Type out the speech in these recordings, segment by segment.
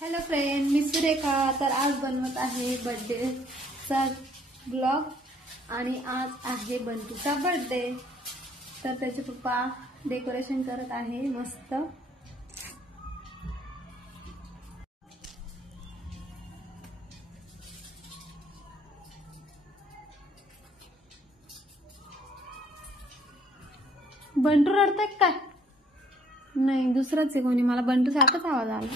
Hello friend, मी सुरेखा. तर आज बनवत आहे बर्थडेचा ब्लॉग आणि आज आहे बंटूचा बर्थडे. तर त्याचे पप्पा डेकोरेशन करत आहे मस्त. बंटू रडतोय काय? नाही, दुसराच आहे कोणी. मला बंटू सारखाच आवाज आला.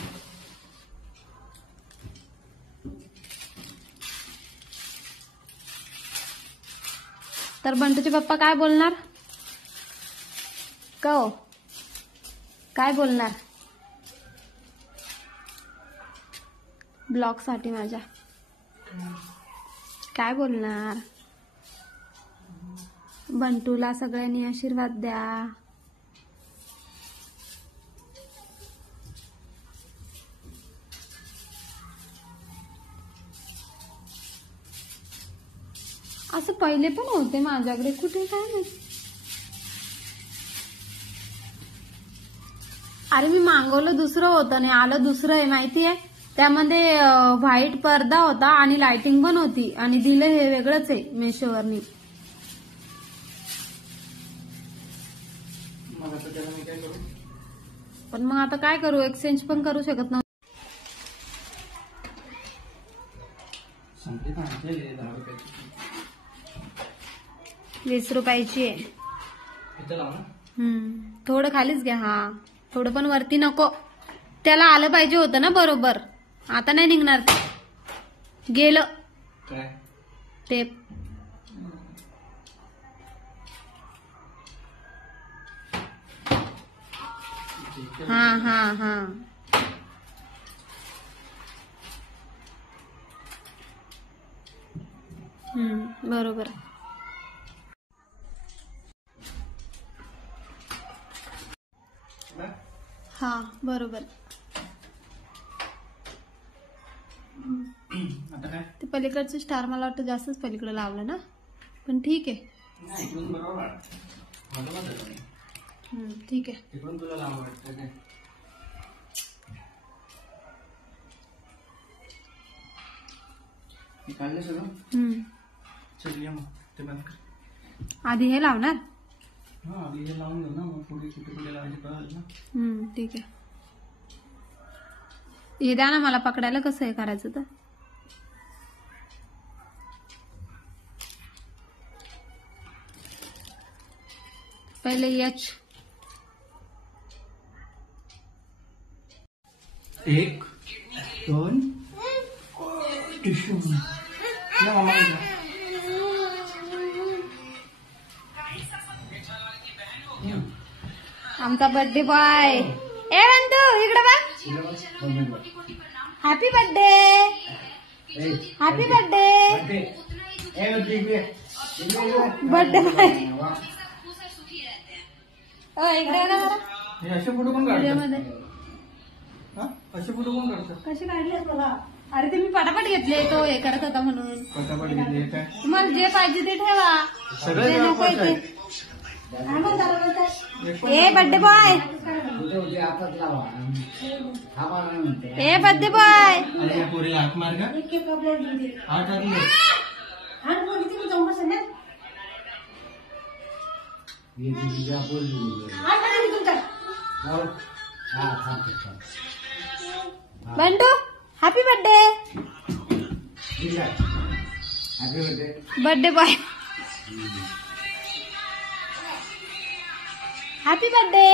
तर बंटूचे पप्पा काय बोलणार? कहो काय बोलणार ब्लॉग साठी माझ्या? काय बोलणार? बंटूला सगळ्यांनी आशीर्वाद द्या. असं पहिले पण होते माझ्याकडे, कुठे काय नाही. अरे मी मागवलं दुसरं होतं आणि आलं दुसरं आहे माहितीये. त्यामध्ये व्हाईट पडदा होता आणि लाइटिंग पण होती आणि दिलं हे वेगळंच आहे मेशोवरनी. पण मग आता काय करू, एक्सचेंज पण करू शकत नव्हतं. 20 रुपयाची आहे. थोडं खालीच घ्या. हा, थोडं पण वरती नको. त्याला आलं पाहिजे होतं ना बरोबर. आता नाही निघणार ते. गेलं ते. हा हा हा बरोबर. हा बरोबर. ते पलीकडचं स्टार मला वाटतं जास्तच पलीकडे लावलं ना, पण ठीक आहे. ठीक आहे. आधी हे लावणार. ठीक आहे. हे द्या ना मला पकडायला. कसं हे करायचं? तर पहिले 1 2 टिश्यू. आमचा बर्थडे बॉय. ए बंटू इकडे बघ. Happy birthday. Happy birthday. Birthday boy. इकडे ना असे फोटो कोण काढतात? कसे काढले बघा. अरे ते मी पटापट घेतले. तो हे करत होता म्हणून. पटापट घेतले काय? तुम्हाला जे पाहिजे ते ठेवा. सगळे नको ते. ए बर्थडे बॉय. ए बर्थडे बॉय. अरे पुरी हात मार का? हात टाकले. Bantu happy birthday. Birthday boy. Happy birthday.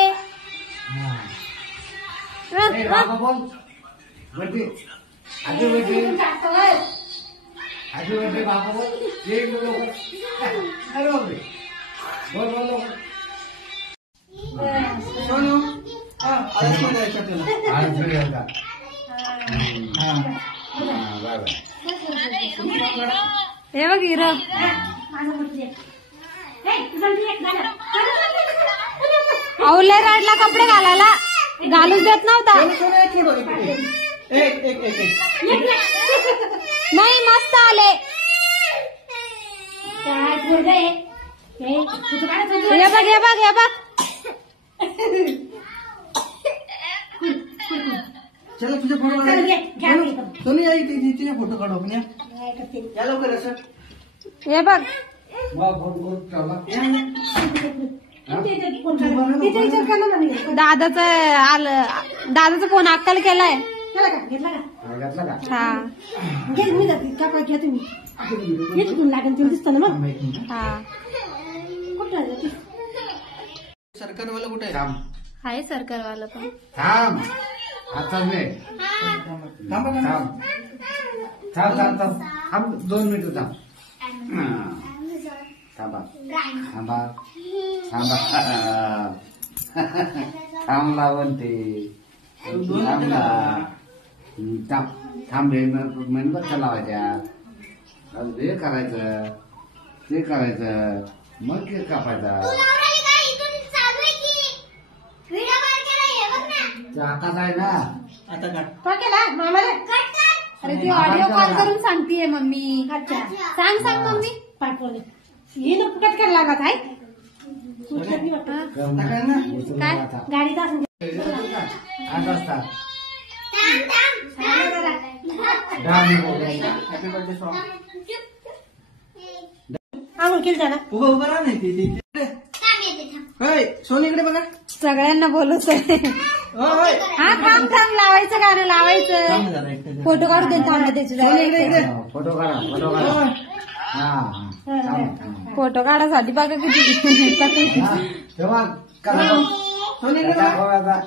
हे बघ हिरो. अवले राडला कपडे घालायला. घालूच देत नव्हता. नाही मस्त आले. हे बघ हे बघ हे बघ. चला तुझे फोटो चल, घे, घ्या मी पण. सोनी आई तिचे फोटो काढू आपण या काय करते? या लवकर असं हे बघ तिच्या विचार केला ना मी. दादाचं आलं, दादाचा फोन अक्काला केलाय. केला का? घेतला का? घातला का हा घे मी जाते. का काय घ्या तुम्ही. हे चुकून लागेल ते दिसतं ना मग. हा कुठं आहे ते? सरकारवाला कुठे आहे आहे सरकारवाला पण. थांब आता मी थांबा ना. थांब थांब थांब थांब थांब 2 मिनिटं थांब थांबा थांबा थांबा थांबला म्हणते थांबला थांब थांब मेणबत्त्या लावायच्या हे करायचं ते करायचं मग केक कापायचा ते आता काय ना आता काढ का केला? मामाला? अरे ती ऑडिओ कॉल करून सांगतीये मम्मी. अच्छा. सांग सांग मम्मी. पाठवले. हे ना फुकट करायला लागत आहे. फुकट नाही वाटत. टाकाय ना. काय? गाडीत असून दे. 8 वाजता हॅपी बर्थडे सॉंग आंघोळ केली जाणार. उभं उभं राहा नाही ते होय सोनीकडे बघा सगळ्यांना बोलत आहे. होय हा थांब थांब लावायचं गाणं लावायचं. थांब जरा एकटं. फोटो काढू दे थांबा त्याची जरा. फोटो काढा फोटो काढा हा फोटो काढायसाठी बघा किती तकलीफ. तेव्हा करा सोनीकडे बघा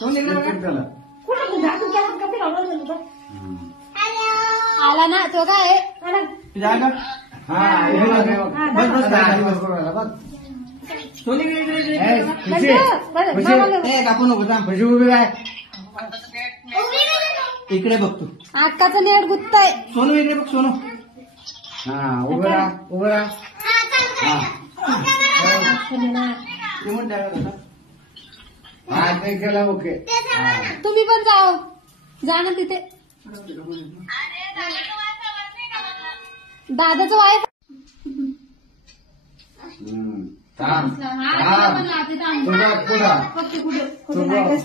सोनीकडे बघा त्याला कुठं तू झाकून केला का? ते लावलं नाही तुझं. आला ना तो काय आला. जागा हा हे बघ, हे बघ. बस बस आता आधी वर करू राहिला, बघ. सोनीकडे इकडे इकडे ए, इकडे. खुशी, बरं, खुशी. मामाला- ए कापू नको थांब खुशी उभी राह इकडे बघ तू अक्काचं नेट गुत्ताय. सोनू इकडे बघ सोनू हा उभं राहा उभं राहा हा रिमोट द्यावा होता. हा ते केलं ओके हा. तुम्ही पण जाओ जा ना तिथे. दादाचं वाय थांब थांब तुझं पुढं फक्त कुठं कुठं तुझं लागत.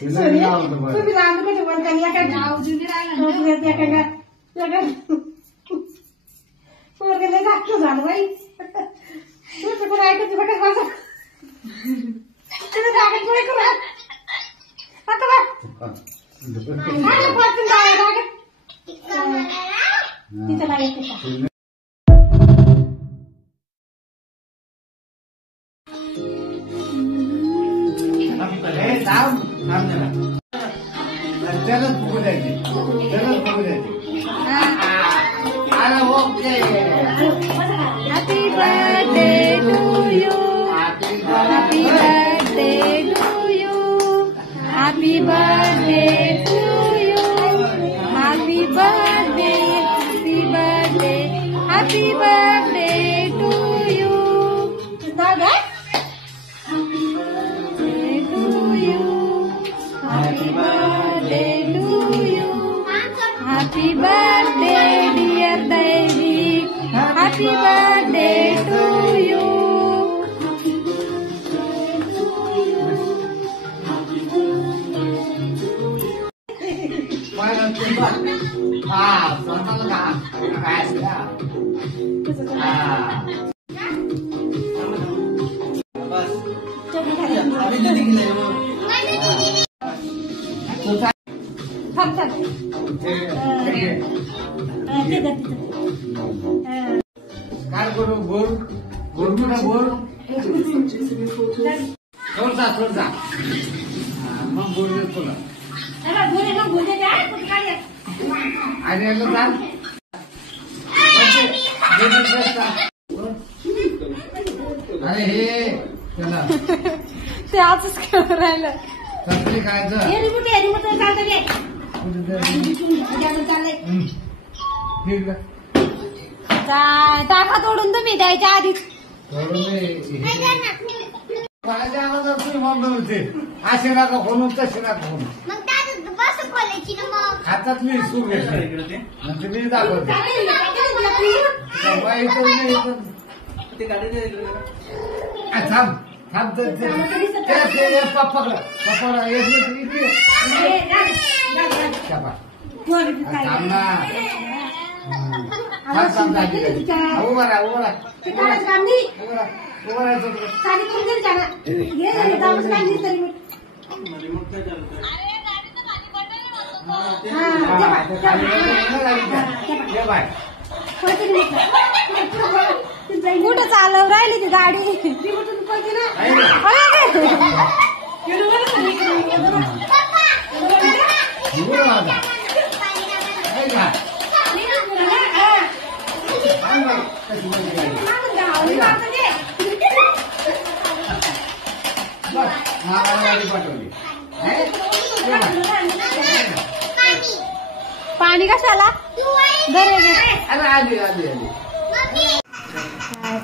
तुझं नाव होतं बरं. तुम्ही रांगू कुठे बोलता? एका पोरगं लय धाकटं झालं बाई. तुमचं कोण ऐकत बघा माझं. तुम्ही जागेत पुढे करा. आता बघ. आलं पाठवून जायला जागेत. तिथं लागायचं का? ए, थांब थांब जरा. त्यालाच बघू द्यायची त्यालाच बघू द्यायची आला okay happy birthday to you. Happy birthday to you. Happy birthday to you. Happy birthday happy birthday happy birthday to you. दादा Happy birthday to you. Happy birthday, dear David. Happy birthday to you. हा स्वतःला काय बस आम्ही दिदी गेले बघ. थांब थांब. ते जा तिथं. काय करू गोल गोल गोल थोडसा मग गोल देतो ना चला, बोले ना, बोले द्या. कुठं काय आहे? आणि याला जा अरे हे त्याला ते आजच खेळून राहिलं. कसली काय हे रिमोट आहे, रिमोट आहे, चालतं घे. उद्या पण चाललंय. ठीक आहे काय टाका तोडून तुम्ही द्यायच्या आधीच. माझ्या आवाजात तुम्ही मग होते असे नका म्हणून तसे नका म्हणून हातातली सूर घेतली इकडे ते. म्हणजे मी दाखवते बाई इथं नाही, इथं. ते गाडी दे इकडे जरा. थांब थांब पप्पाकडे इकडे शाबास. थांब ना. थांब दाजी दाजी. उभा राहा उभा राहा. उभा राहा उभा राहायचं. ये बाय. कुठं चालव राहिली ती गाडी उभं राहा. आहे का? थांब बाई. कशी माझी गाडी. बस मामाला गाडी पाठवली. आहे? ये बाय. पाणी कशाला अरे आली आली आली. काय